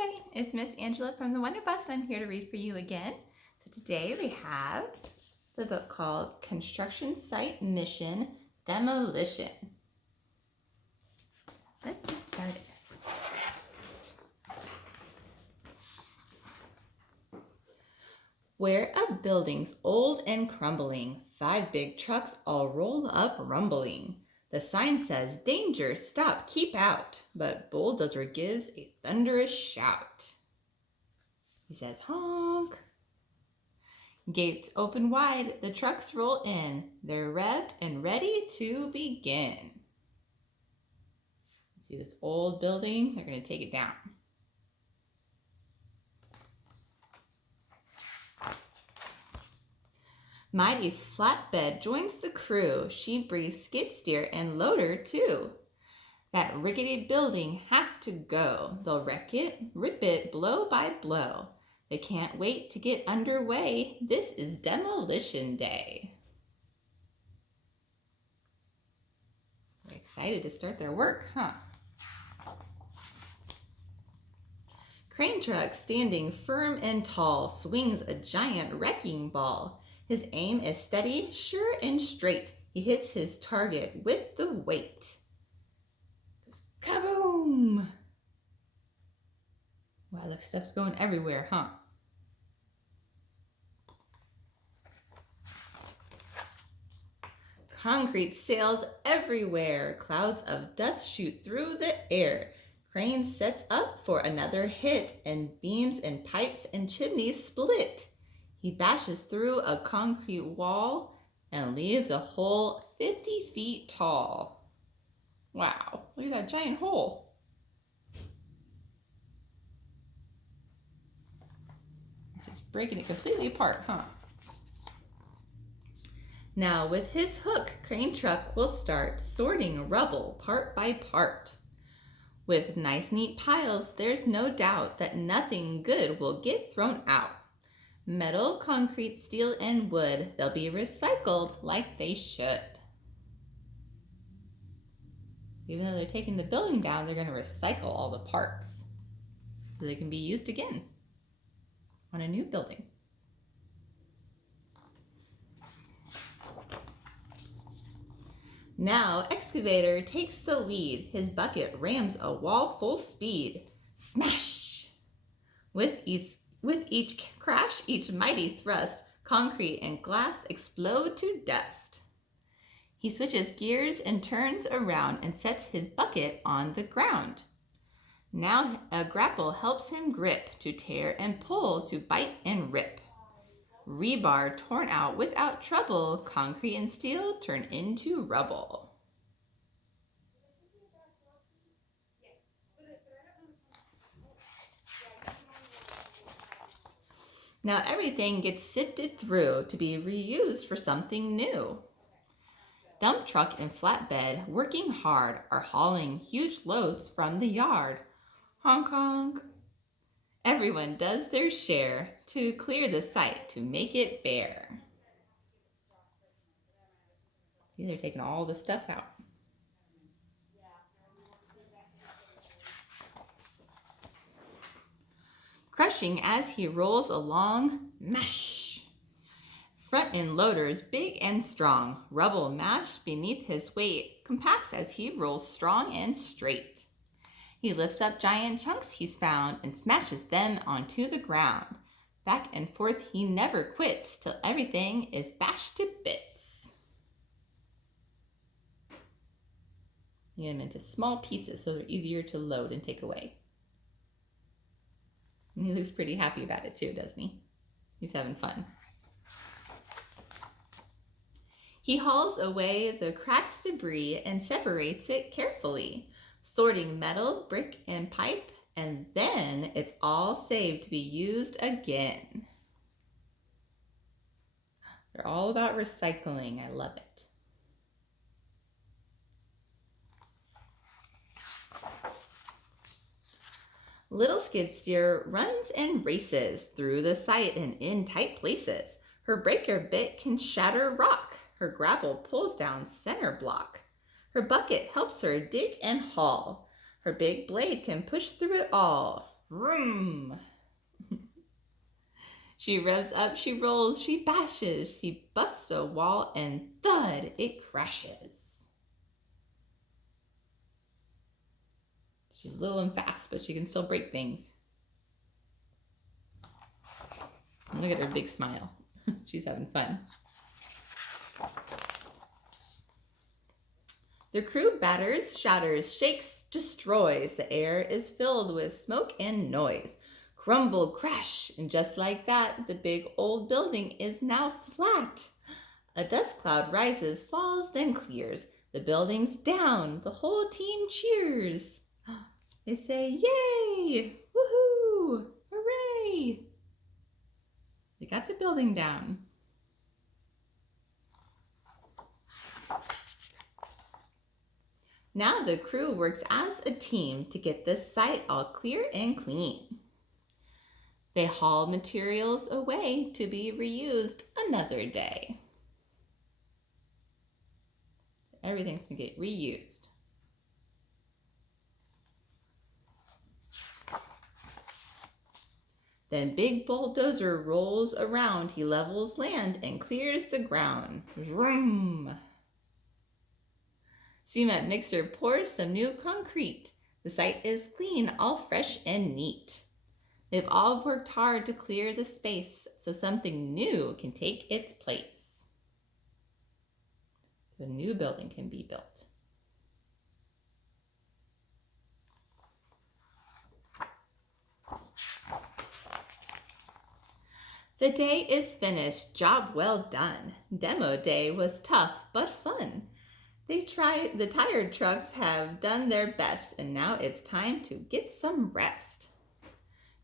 everybody, it's Miss Angela from the Wonder Bus, and I'm here to read for you again. So today we have the book called Construction Site Mission Demolition. Let's get started. Where a building's old and crumbling, 5 big trucks all roll up rumbling. The sign says, danger, stop, keep out. But Bulldozer gives a thunderous shout. He says, honk. Gates open wide, the trucks roll in. They're revved and ready to begin. See this old building? They're going to take it down. Mighty Flatbed joins the crew. She breathes skid steer and loader too. That rickety building has to go. They'll wreck it, rip it blow by blow. They can't wait to get underway. This is Demolition Day. They're excited to start their work, huh? Crane truck standing firm and tall swings a giant wrecking ball. His aim is steady, sure and straight. He hits his target with the weight. Goes kaboom! Wow, that stuff's going everywhere, huh? Concrete sails everywhere. Clouds of dust shoot through the air. Crane sets up for another hit, and beams and pipes and chimneys split. He bashes through a concrete wall and leaves a hole 50 feet tall. Wow, look at that giant hole. It's just breaking it completely apart, huh? Now with his hook, Crane truck will start sorting rubble part by part. With nice neat piles, there's no doubt that nothing good will get thrown out. Metal, concrete, steel, and wood, they'll be recycled like they should. Even though they're taking the building down, they're going to recycle all the parts so they can be used again on a new building. Now, excavator takes the lead. His bucket rams a wall full speed. Smash! With each crash, each mighty thrust, concrete and glass explode to dust. He switches gears and turns around and sets his bucket on the ground. Now a grapple helps him grip, to tear and pull, to bite and rip. Rebar torn out without trouble, concrete and steel turn into rubble. Now everything gets sifted through to be reused for something new. Dump truck and flatbed, working hard, are hauling huge loads from the yard. Honk honk. Everyone does their share to clear the site to make it bare. See, they're taking all the stuff out. Crushing as he rolls along, mash. Front end loaders big and strong, rubble mashed beneath his weight, compacts as he rolls strong and straight. He lifts up giant chunks he's found and smashes them onto the ground. Back and forth he never quits till everything is bashed to bits. You get them into small pieces so they're easier to load and take away. And he looks pretty happy about it too, doesn't he? He's having fun. He hauls away the cracked debris and separates it carefully, sorting metal, brick, and pipe, and then it's all saved to be used again. They're all about recycling. I love it. Little skid steer runs and races through the site and in tight places. Her breaker bit can shatter rock. Her grapple pulls down center block. Her bucket helps her dig and haul. Her big blade can push through it all. Vroom. She revs up, she rolls, she bashes, she busts a wall, and thud, it crashes. She's little and fast, but she can still break things. Look at her big smile. She's having fun. The crew batters, shatters, shakes, destroys. The air is filled with smoke and noise. Crumble, crash, and just like that, the big old building is now flat. A dust cloud rises, falls, then clears. The building's down. The whole team cheers. They say, yay! Woohoo! Hooray! They got the building down. Now the crew works as a team to get the site all clear and clean. They haul materials away to be reused another day. Everything's gonna get reused. Then big bulldozer rolls around. He levels land and clears the ground. Vroom. Cement mixer pours some new concrete. The site is clean, all fresh and neat. They've all worked hard to clear the space so something new can take its place. So a new building can be built. The day is finished, job well done. Demo day was tough but fun. The tired trucks have done their best, and now it's time to get some rest.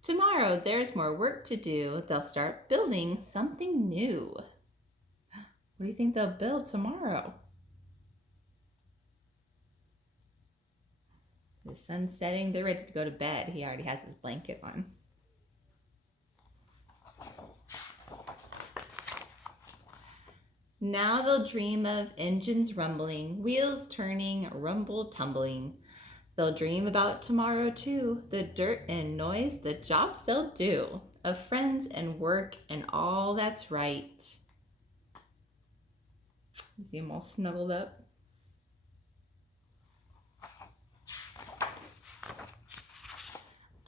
Tomorrow there's more work to do. They'll start building something new. What do you think they'll build tomorrow? The sun's setting, they're ready to go to bed. He already has his blanket on. Now they'll dream of engines rumbling, wheels turning, rumble tumbling. They'll dream about tomorrow too, the dirt and noise, the jobs they'll do, of friends and work and all that's right. You see them all snuggled up?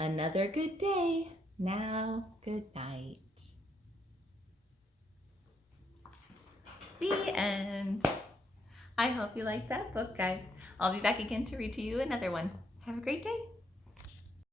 Another good day. Now, good night. The end. I hope you liked that book, guys. I'll be back again to read to you another one. Have a great day.